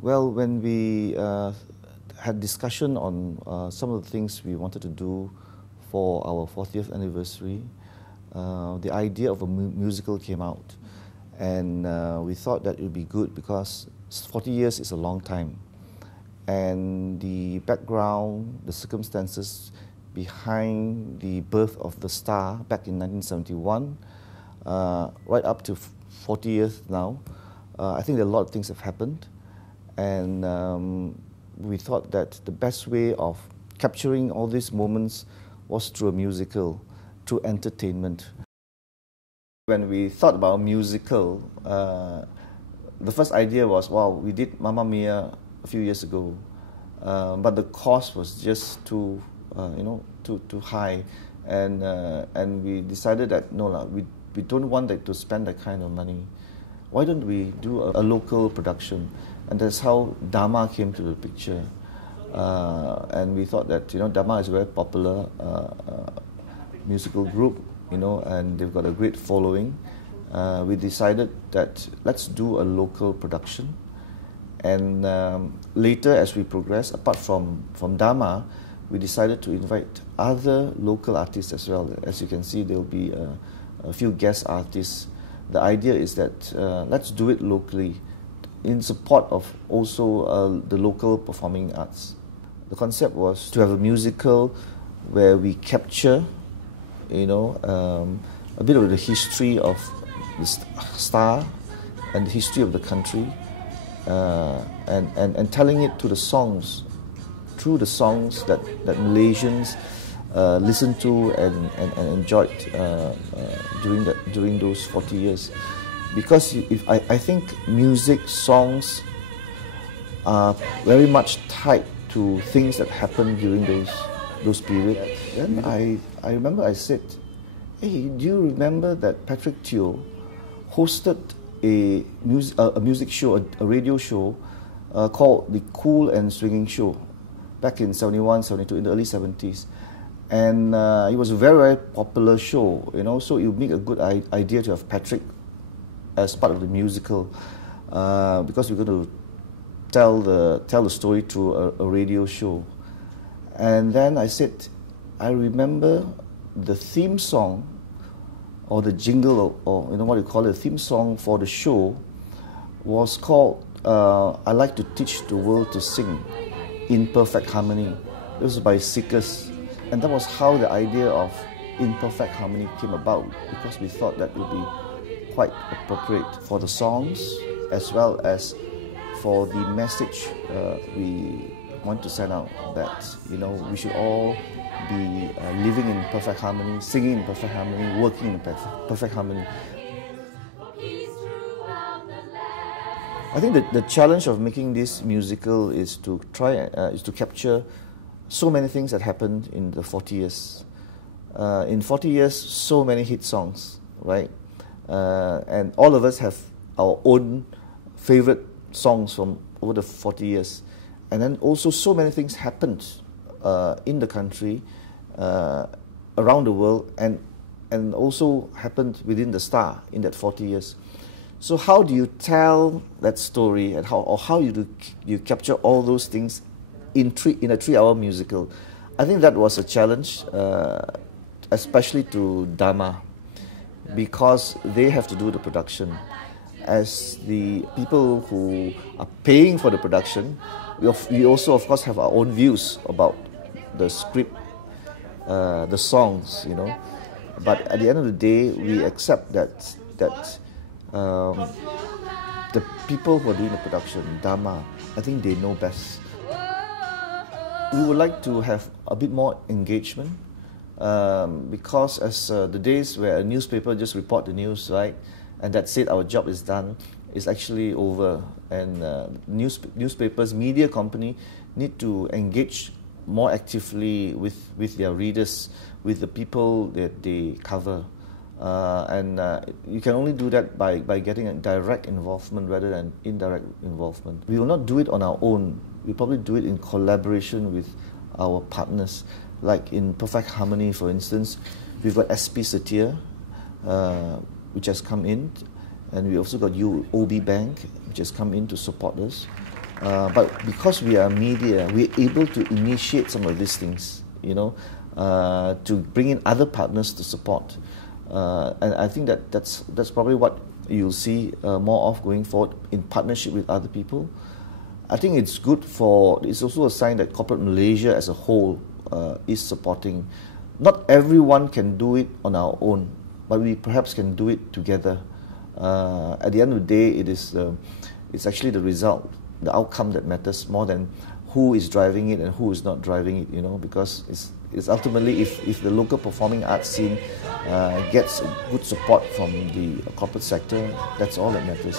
Well, when we had discussion on some of the things we wanted to do for our 40th anniversary, the idea of a musical came out. And we thought that it would be good because 40 years is a long time. And the background, the circumstances behind the birth of the star back in 1971, right up to 40 years now, I think a lot of things have happened. And we thought that the best way of capturing all these moments was through a musical, through entertainment. When we thought about a musical, the first idea was, wow, we did Mamma Mia a few years ago, but the cost was just too high, and we decided that no, we don't want to spend that kind of money. Why don't we do a local production? And that's how Dharma came to the picture. And we thought that Dharma is a very popular musical group, and they've got a great following. We decided that let's do a local production. And later, as we progress, apart from Dharma, we decided to invite other local artists as well. As you can see, there will be a few guest artists. The idea is that let's do it locally in support of also the local performing arts. The concept was to have a musical where we capture, a bit of the history of the star and the history of the country, and telling it to the songs, through the songs that Malaysians listened to and enjoyed during those 40 years. Because I think music, songs are very much tied to things that happened during those periods. Then I remember I said, hey, do you remember that Patrick Teo hosted a music show, a radio show called The Cool and Swinging Show back in 71, 72, in the early 70s. And it was a very, very popular show, so it would make a good idea to have Patrick as part of the musical, because we're going to tell the story through a radio show. And then I said, I remember the theme song, or the jingle, or what you call it, the theme song for the show was called I Like to Teach the World to Sing in Perfect Harmony. It was by Seekers. And that was how the idea of In Perfect Harmony came about, because we thought that would be quite appropriate for the songs as well as for the message we want to send out, that we should all be living in perfect harmony, singing in perfect harmony, working in perfect harmony. I think that the challenge of making this musical is to capture so many things that happened in the 40 years. In 40 years, so many hit songs, right? And all of us have our own favorite songs from over the 40 years. And then also so many things happened in the country, around the world, and also happened within the star in that 40 years. So how do you tell that story, and how do you capture all those things in a 3-hour musical? I think that was a challenge, especially to Dharma, because they have to do the production. As the people who are paying for the production, we also, of course, have our own views about the script, the songs, But at the end of the day, we accept that the people who are doing the production, Dharma, I think they know best. We would like to have a bit more engagement, because as the days where a newspaper just report the news, right, and that's it, our job is done, is actually over. And newspapers, media company need to engage more actively with their readers, with the people that they cover. And you can only do that by getting a direct involvement rather than indirect involvement. We will not do it on our own. We'll probably do it in collaboration with our partners. Like in Perfect Harmony, for instance, we've got SP Setia, which has come in, and we also got UOB Bank, which has come in to support us. But because we are media, we're able to initiate some of these things, to bring in other partners to support. And I think that's probably what you'll see more of going forward in partnership with other people. I think it's good it's also a sign that corporate Malaysia as a whole is supporting. Not everyone can do it on our own, but we perhaps can do it together. At the end of the day, it's actually the result, the outcome that matters more than who is driving it and who is not driving it, because it's ultimately if the local performing arts scene gets good support from the corporate sector, that's all that matters.